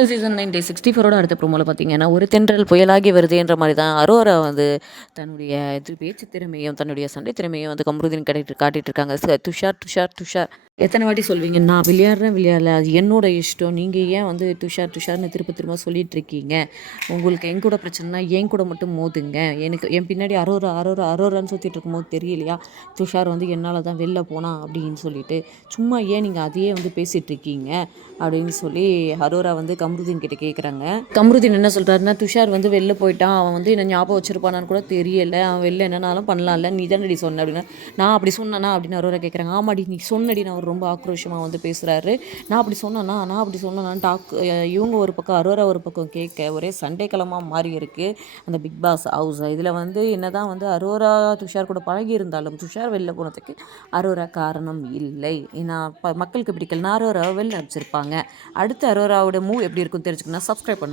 Tamil season 9 டே 64ஓட அடுத்த ப்ரோமோவில் பார்த்தீங்கன்னா ஒரு தென்றல் புயலாகி வருதுன்ற மாதிரி தான் அரோரா வந்து தன்னுடைய பேச்சு திறமையும் தன்னுடைய சண்டை திறமையும் வந்து கமருதீன் காட்டிட்டு இருக்காங்க. துஷார் துஷார் துஷார் எத்தனை வாட்டி சொல்வீங்க, நான் விளையாடுறேன் விளையாடல, அது என்னோட இஷ்டம், நீங்கள் ஏன் வந்து துஷார் துஷார்னு திரும்ப திரும்ப சொல்லிட்டு இருக்கீங்க, உங்களுக்கு என் கூட பிரச்சனைனா என் கூட மட்டும் மோதுங்க, எனக்கு என் பின்னாடி அரோரா அரோரா அரோரான்னு சுற்றிட்டு இருக்கும்போது தெரியலையா துஷார் வந்து என்னால் தான் வெளில போனான் அப்படின்னு சொல்லிட்டு சும்மா ஏன் நீங்கள் அதையே வந்து பேசிகிட்டு இருக்கீங்க அப்படின்னு சொல்லி அரோரா வந்து கமருதீன் கிட்ட கேட்குறாங்க. கமருதீன் என்ன சொல்கிறாருன்னா, துஷார் வந்து வெளில போயிட்டான், அவன் வந்து என்ன ஞாபகம் வச்சிருப்பானான்னு கூட தெரியல, அவன் வெளில என்னன்னாலும் பண்ணலாம்ல, நீ தானடி சொன்ன அப்படின்னா, நான் அப்படி சொன்னேன்னா அப்படின்னு அரோரா கேட்குறாங்க. ஆமாடி நீ சொன்னடி, நான் ரொம்ப ஆக்ரோஷமாக வந்து பேசுகிறாரு, நான் அப்படி சொன்னேன்னா இவங்க ஒரு பக்கம் அரோரா ஒரு பக்கம் கேட்க ஒரே சண்டை களமாக மாறி இருக்குது அந்த பிக் பாஸ் ஹவுஸ். இதில் வந்து என்னதான் வந்து அரோரா துஷார் கூட பழகி இருந்தாலும் துஷார் வெளில போனதுக்கு அரோரா காரணம் இல்லை. ஏன்னா மக்களுக்கு பிடிக்கலனா அரோராவை வெளில அனுப்பிச்சிருப்பாங்க. அடுத்து அரோராவோட மூவ் எப்படி இருக்குன்னு தெரிஞ்சுக்கணும்னா சப்ஸ்கிரைப் பண்ணுங்க.